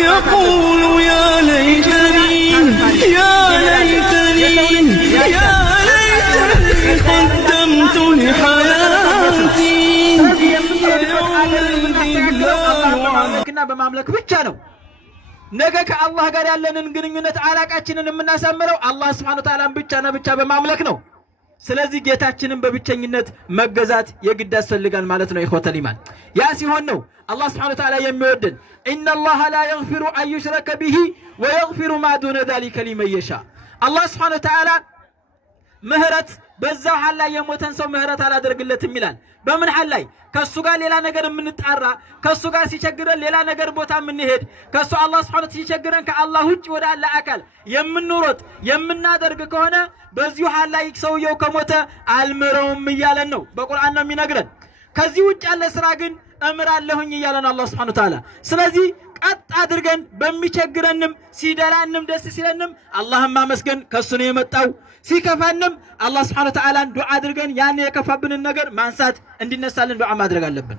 يقول يا ليتني قدمت لحياتي كنا بمملك ብቻ ነው ነገ ከአላህ ጋር ያለንን ግንኙነት አላቃችንን የምናሳምረው አላህ Subhanahu Wa Ta'ala ብቻ በማምለክ ነው። ስለዚህ ጌታችንን በብቸኝነት መገዛት የግድ ያስፈልጋል ማለት ነው። ኢኽወተል ኢማን ያ ሲሆን ነው አላህ Subhanahu Wa Ta'ala የሚወደን إن الله لا يغفر أن يشرك به ويغفر ما دون ذلك لمن يشاء الله سبحانه وتعالى ምህረት በዛው ሐላ የሞተን ሰው ምህረት አላደርግለትም ይላል። በምን ሐል ላይ ከሱ ጋር ሌላ ነገር የምንጣራ ከሱ ጋር ሲቸግረን ሌላ ነገር ቦታ የምንሄድ ከሱ አላህ Subhanahu ሲቸግረን ከአላህ ውጭ ወደ አላህ አካል የምንሮጥ የምናደርግ ከሆነ በዚሁ ሐል ላይ ሰውየው ከሞተ አልምረውም ይያለን ነው በቁርአን ነው የሚነግረን። ከዚህ ውጭ ያለ ስራ ግን እምራለሁኝ ይያለን አላህ Subhanahu Wa Ta'ala። ስለዚህ ቀጥ አድርገን በሚቸግረንም ሲደላንም ደስ ሲለንም አላህን ማመስገን ከሱ ነው የመጣው። ሲከፋንም አላህ Subhanahu Wa Ta'ala ዱዓ አድርገን ያን የከፋብንን ነገር ማንሳት እንዲነሳልን ዱዓ ማድረግ አለብን።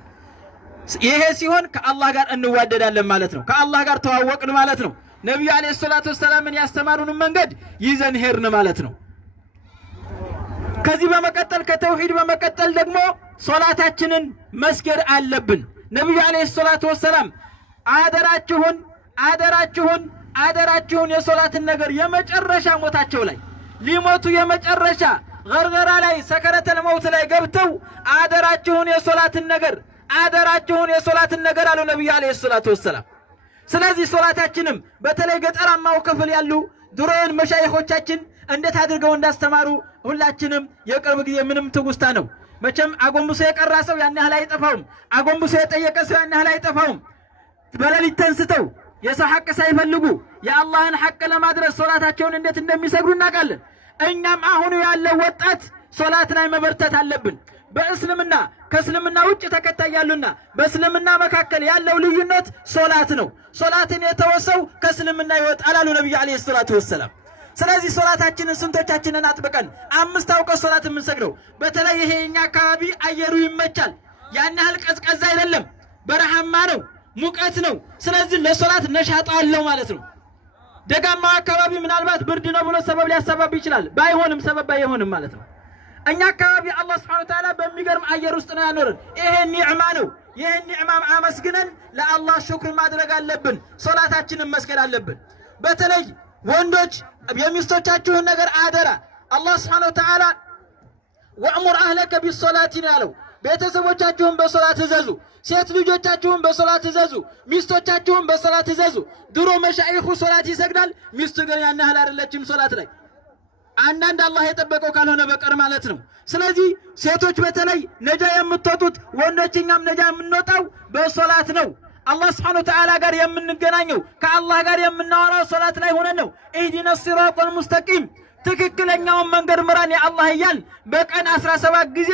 ይሄ ሲሆን ከአላህ ጋር እንዋደዳለን ማለት ነው። ከአላህ ጋር ተዋወቅን ማለት ነው። ነብዩ አለይሂ ሰላቱ ወሰላምን ያስተማሩን መንገድ ይዘን ሄርን ማለት ነው። ከዚህ በመቀጠል ከተውሂድ በመቀጠል ደግሞ ሶላታችንን መስገድ አለብን። ነብዩ አለይሂ ሰላቱ ወሰላም አደራችሁን የሶላትን ነገር የመጨረሻ ሞታቸው ላይ ሊሞቱ የመጨረሻ ገርገራ ላይ ሰከረተል መውት ላይ ገብተው አደራችሁን የሶላትን ነገር አሉ ነብዩ አለይሂ ሰላቱ ወሰላም። ስለዚህ ሶላታችንም በተለይ ገጠራማው ክፍል ያሉ ድሮን መሻይኾቻችን እንዴት አድርገው እንዳስተማሩ ሁላችንም የቅርብ ጊዜ ምንም ትውስታ ነው። መቼም አጎንብሶ የቀራ ሰው ያን ያህል አይጠፋውም። አጎንብሶ የጠየቀ ሰው ያን ያህል አይጠፋውም። በሌሊት ተንስተው የሰው ሐቅ ሳይፈልጉ የአላህን ሐቅ ለማድረስ ሶላታቸውን እንዴት እንደሚሰግዱ እናውቃለን። እኛም አሁን ያለው ወጣት ሶላት ላይ መበርታት አለብን። በእስልምና ከእስልምና ውጭ ተከታይ ያሉና በእስልምና መካከል ያለው ልዩነት ሶላት ነው። ሶላትን የተወሰው ከእስልምና ይወጣል አሉ ነብዩ አለይሂ ሰላቱ ወሰላም። ስለዚህ ሶላታችንን ስንቶቻችንን አጥብቀን አምስት አውቀት ሶላት የምንሰግደው። በተለይ ይሄ የኛ አካባቢ አየሩ ይመቻል። ያን ያህል ቀዝቀዛ አይደለም፣ በረሃማ ነው፣ ሙቀት ነው። ስለዚህ ለሶላት ነሻጣ አለው ማለት ነው። ደጋማ አካባቢ ምናልባት ብርድ ነው ብሎ ሰበብ ሊያሰባብ ይችላል። ባይሆንም ሰበብ አይሆንም ማለት ነው። እኛ አካባቢ አላህ Subhanahu Wa Ta'ala በሚገርም አየር ውስጥ ነው ያኖረን። ይሄ ኒዕማ ነው። ይሄ ኒዕማ አመስግነን ለአላህ ሹክር ማድረግ አለብን። ሶላታችንን መስገድ አለብን። በተለይ ወንዶች የሚስቶቻችሁን ነገር አደራ አላህ Subhanahu Wa Ta'ala ወእሙር አህለከ ቢሶላቲ ነው ያለው። ቤተሰቦቻችሁን በሶላት እዘዙ፣ ሴት ልጆቻችሁን በሶላት እዘዙ፣ ሚስቶቻችሁን በሶላት እዘዙ። ድሮ መሻይኹ ሶላት ይሰግዳል፣ ሚስቱ ግን ያን ያህል አይደለችም ሶላት ላይ አንዳንድ አላህ የጠበቀው ካልሆነ በቀር ማለት ነው። ስለዚህ ሴቶች በተለይ ነጃ የምትወጡት ወንዶችኛም ነጃ የምንወጣው በሶላት ነው። አላህ Subhanahu Wa Ta'ala ጋር የምንገናኘው ከአላህ ጋር የምናወራው ሶላት ላይ ሆነን ነው። ኢህዲነ ሲራጠል ሙስተቂም ትክክለኛውን መንገድ ምራን ያ አላህ እያልን በቀን 17 ጊዜ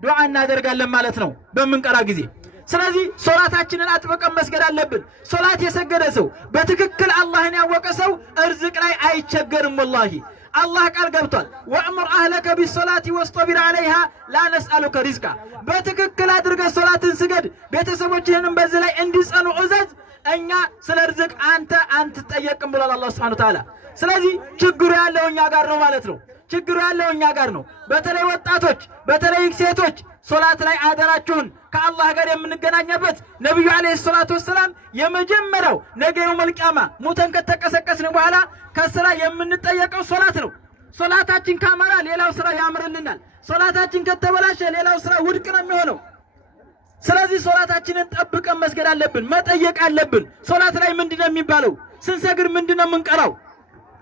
ዱዓ እናደርጋለን ማለት ነው በምንቀራ ጊዜ። ስለዚህ ሶላታችንን አጥብቀን መስገድ አለብን። ሶላት የሰገደ ሰው በትክክል አላህን ያወቀ ሰው እርዝቅ ላይ አይቸገርም። ወላሂ አላህ ቃል ገብቷል። ወእሙር አህለከ ቢሶላቲ ወስጠቢር አለይሃ ላ ነስአሉከ ሪዝቃ። በትክክል አድርገህ ሶላትን ስገድ፣ ቤተሰቦችህንም በዚህ ላይ እንዲጸኑ እዘዝ። እኛ ስለ ርዝቅ አንተ አትጠየቅም ብሏል አላህ Subhanahu Wa Ta'ala። ስለዚህ ችግሩ ያለው እኛ ጋር ነው ማለት ነው። ችግሩ ያለው እኛ ጋር ነው። በተለይ ወጣቶች፣ በተለይ ሴቶች ሶላት ላይ አደራችሁን ከአላህ ጋር የምንገናኘበት ነብዩ አለይሂ ሰላቱ ወሰላም የመጀመሪያው ነገ የውመል ቂያማ ሙተን ከተቀሰቀስን በኋላ ከስራ የምንጠየቀው ሶላት ነው። ሶላታችን ካማራ ሌላው ስራ ያምርልናል። ሶላታችን ከተበላሸ ሌላው ስራ ውድቅ ነው የሚሆነው። ስለዚህ ሶላታችንን ጠብቀን መስገድ አለብን፣ መጠየቅ አለብን። ሶላት ላይ ምንድነው የሚባለው? ስንሰግድ ምንድነው የምንቀራው?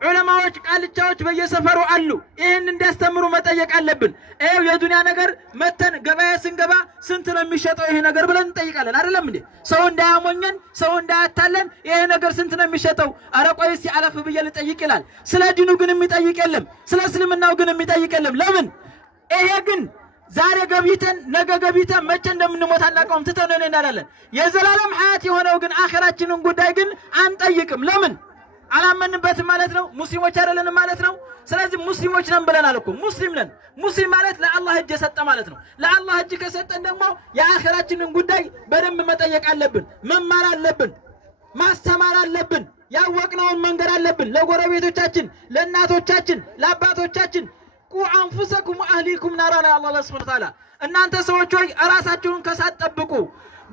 ዑለማዎች ቃልቻዎች በየሰፈሩ አሉ። ይሄን እንዲያስተምሩ መጠየቅ አለብን። ይሄው የዱንያ ነገር መተን ገበያ ስንገባ ስንት ነው የሚሸጠው ይሄ ነገር ብለን እንጠይቃለን አይደለም እንዴ? ሰው እንዳያሞኘን፣ ሰው እንዳያታለን ይሄ ነገር ስንት ነው የሚሸጠው? ኧረ ቆይ እስቲ አለፍ ብዬ ልጠይቅ ይላል። ስለ ዲኑ ግን የሚጠይቅ የለም። ስለ እስልምናው ግን የሚጠይቅ የለም። ለምን? ይሄ ግን ዛሬ ገብይተን ነገ ገብይተን መቼ እንደምንሞት አናውቀውም። ትተን እንሄዳለን። የዘላለም ሐያት የሆነው ግን አኺራችንን ጉዳይ ግን አንጠይቅም። ለምን? አላመንበትም ማለት ነው። ሙስሊሞች አይደለንም ማለት ነው። ስለዚህ ሙስሊሞች ነን ብለናል እኮ ሙስሊም ነን። ሙስሊም ማለት ለአላህ እጅ የሰጠ ማለት ነው። ለአላህ እጅ ከሰጠን ደግሞ የአኺራችንን ጉዳይ በደንብ መጠየቅ አለብን፣ መማር አለብን፣ ማስተማር አለብን፣ ያወቅነውን መንገር አለብን ለጎረቤቶቻችን፣ ለእናቶቻችን፣ ለአባቶቻችን። ቁ አንፉሰኩም ወአህሊኩም ናራና አላህ ሱብሓነሁ ወተዓላ እናንተ ሰዎች ሆይ ራሳችሁን ከሳት ጠብቁ፣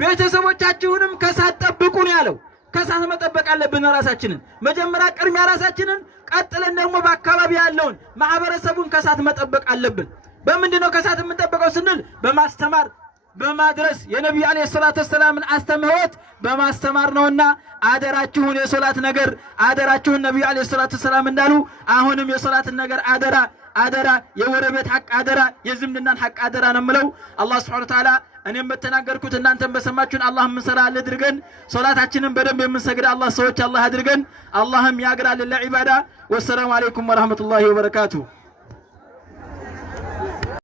ቤተሰቦቻችሁንም ከሳት ጠብቁ ነው ያለው። ከሳት መጠበቅ አለብን ራሳችንን። መጀመሪያ ቅድሚያ ራሳችንን፣ ቀጥለን ደግሞ በአካባቢ ያለውን ማህበረሰቡን ከሳት መጠበቅ አለብን። በምንድነው ከሳት የምንጠብቀው ስንል በማስተማር በማድረስ የነብዩ አለይሂ ሰላቱ ወሰላምን አስተምህሮት በማስተማር ነውና አደራችሁን የሶላት ነገር አደራችሁን ነብዩ አለይሂ ሰላቱ ወሰላም እንዳሉ አሁንም የሶላትን ነገር አደራ አደራ፣ የወረቤት ሐቅ አደራ፣ የዝምድናን ሐቅ አደራ ነው የምለው። አላህ ሱብሓነሁ ወተዓላ እኔም በተናገርኩት እናንተም በሰማችሁን አላህ የምንሰራ አድርገን፣ ሶላታችንን በደንብ የምንሰግድ አላህ ሰዎች አላህ አድርገን። አላህም ያግራልን ለዒባዳ። ወሰላሙ አለይኩም ወራህመቱላሂ ወበረካቱሁ።